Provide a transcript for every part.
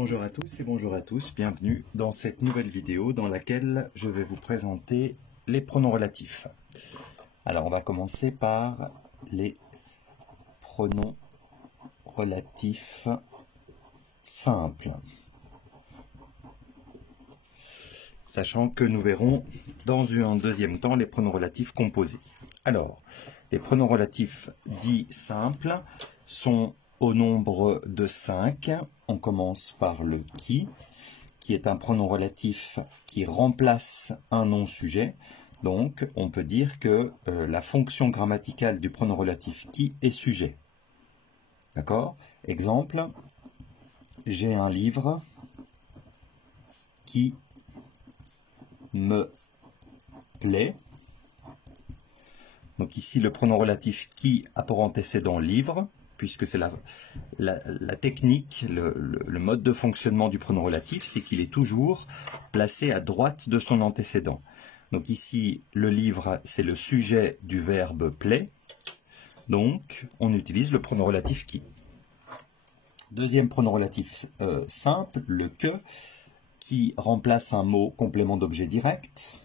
Bonjour à tous et bonjour à tous, bienvenue dans cette nouvelle vidéo dans laquelle je vais vous présenter les pronoms relatifs. Alors on va commencer par les pronoms relatifs simples. Sachant que nous verrons dans un deuxième temps les pronoms relatifs composés. Alors, les pronoms relatifs dits simples sont au nombre de 5. On commence par le qui est un pronom relatif qui remplace un nom-sujet. Donc, on peut dire que la fonction grammaticale du pronom relatif qui est sujet. D'accord? Exemple, j'ai un livre qui me plaît. Donc ici, le pronom relatif qui a pour antécédent livre, puisque c'est la technique, le mode de fonctionnement du pronom relatif, c'est qu'il est toujours placé à droite de son antécédent. Donc ici, le livre, c'est le sujet du verbe plaît. Donc, on utilise le pronom relatif qui. Deuxième pronom relatif simple, le que, qui remplace un mot complément d'objet direct.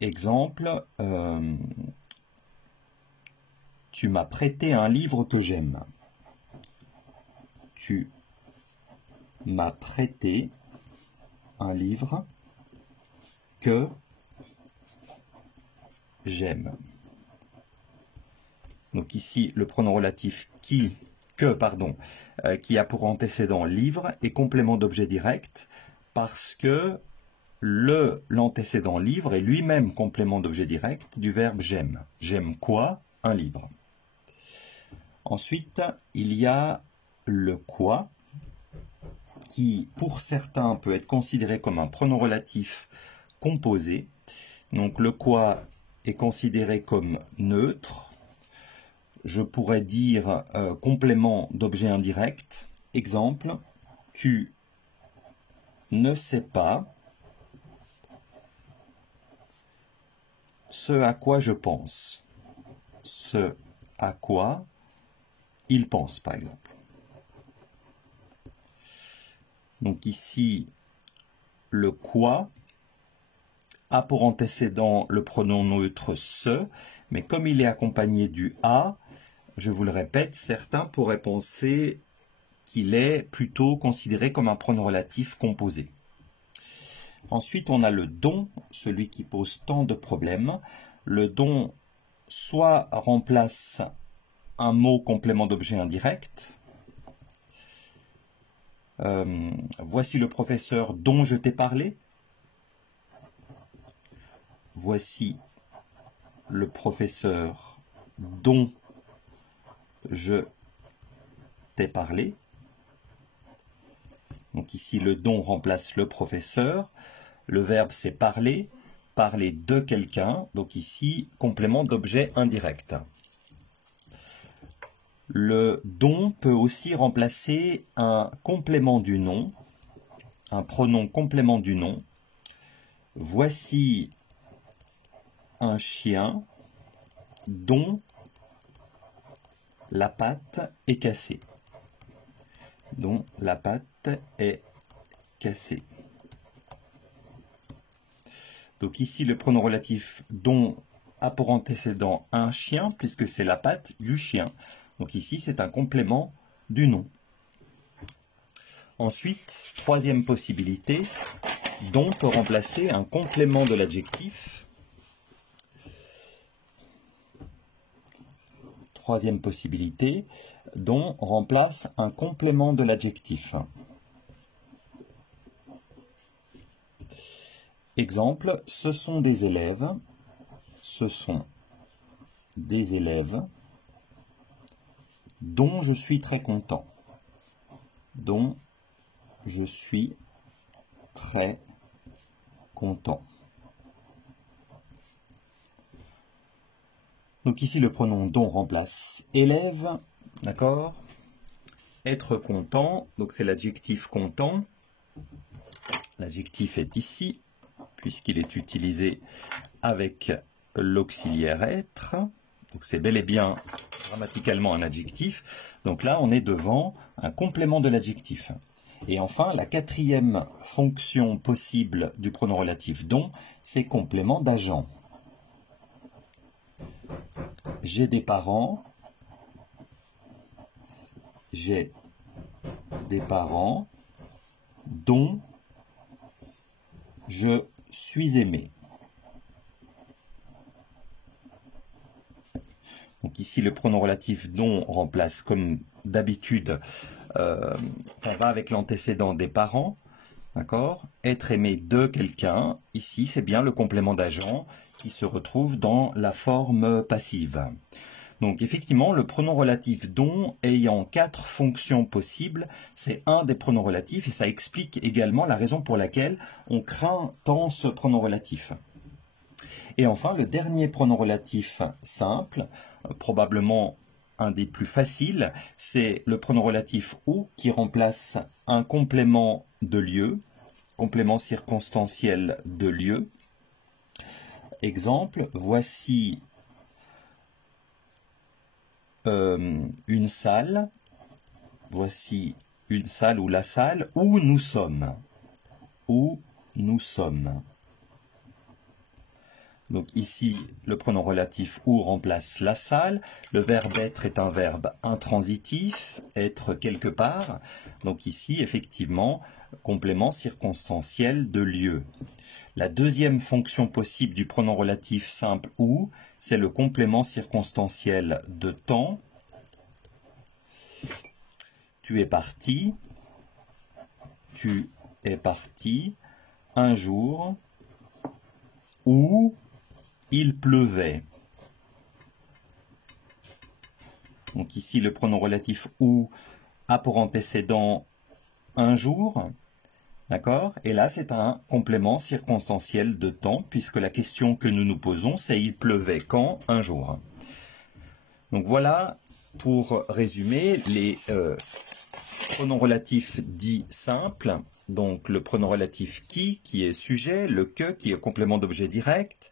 Exemple, tu m'as prêté un livre que j'aime. Tu m'as prêté un livre que j'aime. Donc ici, le pronom relatif qui a pour antécédent livre est complément d'objet direct parce que l'antécédent livre est lui-même complément d'objet direct du verbe j'aime. J'aime quoi? Un livre. Ensuite, il y a le quoi qui, pour certains, peut être considéré comme un pronom relatif composé. Donc le quoi est considéré comme neutre. Je pourrais dire complément d'objet indirect. Exemple, tu ne sais pas ce à quoi je pense. Ce à quoi il pense, par exemple. Donc ici, le quoi a pour antécédent le pronom neutre ce, mais comme il est accompagné du a, je vous le répète, certains pourraient penser qu'il est plutôt considéré comme un pronom relatif composé. Ensuite, on a le dont, celui qui pose tant de problèmes. Le dont soit remplace un mot complément d'objet indirect. Voici le professeur dont je t'ai parlé. Voici le professeur dont je t'ai parlé. Donc ici, le dont remplace le professeur. Le verbe, c'est parler. Parler de quelqu'un. Donc ici, complément d'objet indirect. Le dont peut aussi remplacer un complément du nom, un pronom complément du nom. Voici un chien dont la patte est cassée. Dont la patte est cassée. Donc ici, le pronom relatif dont a pour antécédent un chien, puisque c'est la patte du chien. Donc ici, c'est un complément du nom. Ensuite, troisième possibilité, dont peut remplacer un complément de l'adjectif. Troisième possibilité, dont remplace un complément de l'adjectif. Exemple, ce sont des élèves. Ce sont des élèves dont je suis très content. Dont je suis très content. Donc ici, le pronom dont remplace élève, d'accord? Être content, donc c'est l'adjectif content. L'adjectif est ici, puisqu'il est utilisé avec l'auxiliaire être. Donc c'est bel et bien grammaticalement un adjectif. Donc là, on est devant un complément de l'adjectif. Et enfin, la quatrième fonction possible du pronom relatif dont, c'est complément d'agent. J'ai des parents. J'ai des parents dont je suis aimé. Donc ici, le pronom relatif dont remplace, comme d'habitude, on va avec l'antécédent des parents, d'accord? Être aimé de quelqu'un, ici, c'est bien le complément d'agent qui se retrouve dans la forme passive. Donc effectivement, le pronom relatif dont ayant 4 fonctions possibles, c'est un des pronoms relatifs et ça explique également la raison pour laquelle on craint tant ce pronom relatif. Et enfin, le dernier pronom relatif simple, probablement un des plus faciles, c'est le pronom relatif ou qui remplace un complément de lieu, complément circonstanciel de lieu. Exemple, voici une salle, voici une salle ou la salle où nous sommes. Où nous sommes. Donc ici, le pronom relatif où remplace la salle. Le verbe être est un verbe intransitif, être quelque part. Donc ici, effectivement, complément circonstanciel de lieu. La deuxième fonction possible du pronom relatif simple où, c'est le complément circonstanciel de temps. Tu es parti. Tu es parti un jour où il pleuvait. Donc ici, le pronom relatif où a pour antécédent un jour. D'accord? Et là, c'est un complément circonstanciel de temps, puisque la question que nous nous posons, c'est il pleuvait quand? Un jour. Donc voilà, pour résumer, les pronoms relatifs dits simples. Donc le pronom relatif qui est sujet, le que qui est complément d'objet direct,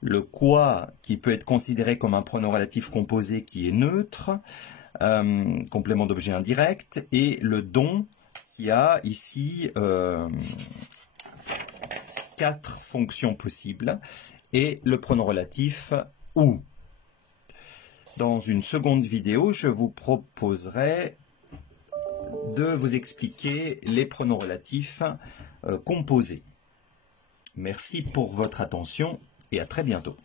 le quoi qui peut être considéré comme un pronom relatif composé qui est neutre, complément d'objet indirect, et le dont qui a ici 4 fonctions possibles, et le pronom relatif ou. Dans une seconde vidéo, je vous proposerai de vous expliquer les pronoms relatifs composés. Merci pour votre attention et à très bientôt.